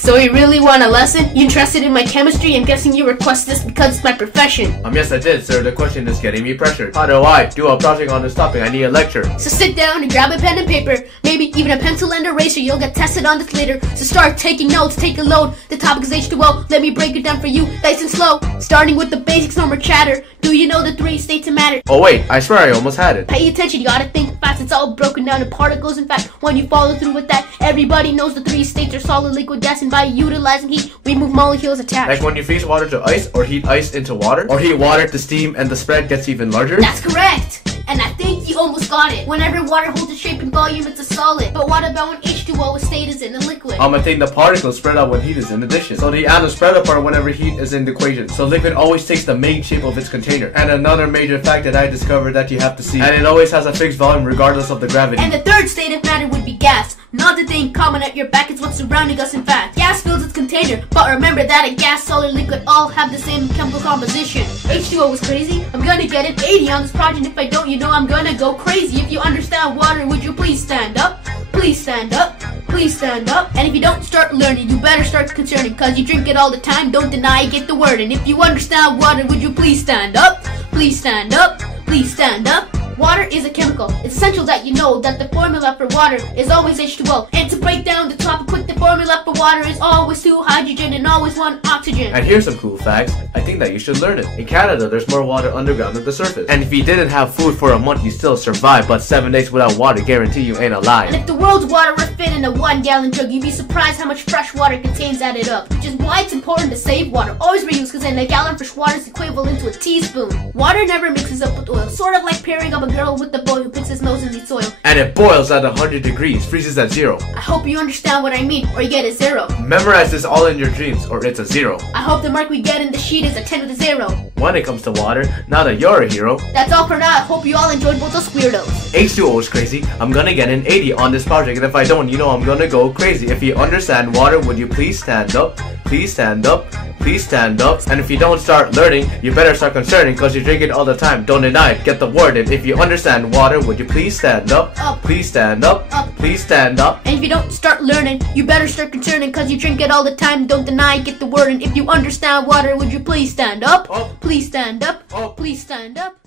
So you really want a lesson? You interested in my chemistry? I'm guessing you request this because it's my profession. Yes I did, sir. The question is getting me pressured. How do I do a project on this topic? I need a lecture. So sit down and grab a pen and paper, maybe even a pencil and eraser. You'll get tested on this later. So start taking notes, take a load. The topic is H2O. Let me break it down for you, nice and slow. Starting with the basics, no more chatter. Do you know the 3 states of matter? Oh wait, I swear I almost had it. Pay attention, you gotta think fast. It's all broken down to particles. In fact, when you follow through with that, everybody knows the 3 states are solid, liquid, gas, and by utilizing heat, we move molecules attached. Like when you freeze water to ice, or heat ice into water, or heat water to steam and the spread gets even larger? That's correct! And I think you almost got it. Whenever water holds its shape and volume, it's a solid. But what about when H2O state is in a liquid? I think the particles spread out when heat is in addition. So the atoms spread apart whenever heat is in the equation. So liquid always takes the main shape of its container. And another major fact that I discovered that you have to see. And it always has a fixed volume regardless of the gravity. And the 3rd state of matter would be gas. Not the thing common at your back, it's what's surrounding us in fact. Gas fills its container, but remember that a gas, solid, liquid all have the same chemical composition. H2O is crazy. I'm gonna get an 80 on this project. If I don't, you know I'm gonna go crazy. If you understand water, would you please stand up? Please stand up. Please stand up. And if you don't start learning, you better start concerning, cause you drink it all the time, don't deny, get the word. And if you understand water, would you please stand up? Please stand up. Please stand up. Water is a chemical. It's essential that you know that the formula for water is always H2O. And to break down the topic quick, the formula for water is always 2 hydrogen and always 1 oxygen. And here's some cool facts. I think that you should learn it. In Canada, there's more water underground than the surface. And if you didn't have food for a month, you still survive. But 7 days without water, guarantee you ain't alive. And if the world's water were fit in a 1-gallon jug, you'd be surprised how much fresh water contains added up. Which is why it's important to save water. Always reuse, because in a gallon fresh water is equivalent to a teaspoon. Water never mixes up with oil. Sort of like pairing up a girl with the boy who picks his nose in the soil. And it boils at 100 degrees, freezes at 0. I hope you understand what I mean, or you get a 0. Memorize this all in your dreams, or it's a 0. I hope the mark we get in the sheet is a 10 with a 0. When it comes to water, now that you're a hero. That's all for now. I hope you all enjoyed both those weirdos. H2O is crazy. I'm gonna get an 80 on this project, and if I don't, you know I'm gonna go crazy. If you understand water, would you please stand up? Please stand up. Please stand up. And if you don't start learning, you better start concerning, cause you drink it all the time, don't deny it, get the word. And if you understand water, would you please stand up? Please stand up. Please stand up. And if you don't start learning, you better start concerning, cause you drink it all the time, don't deny it, get the word. And if you understand water, would you please stand up? Please stand up. Please stand up.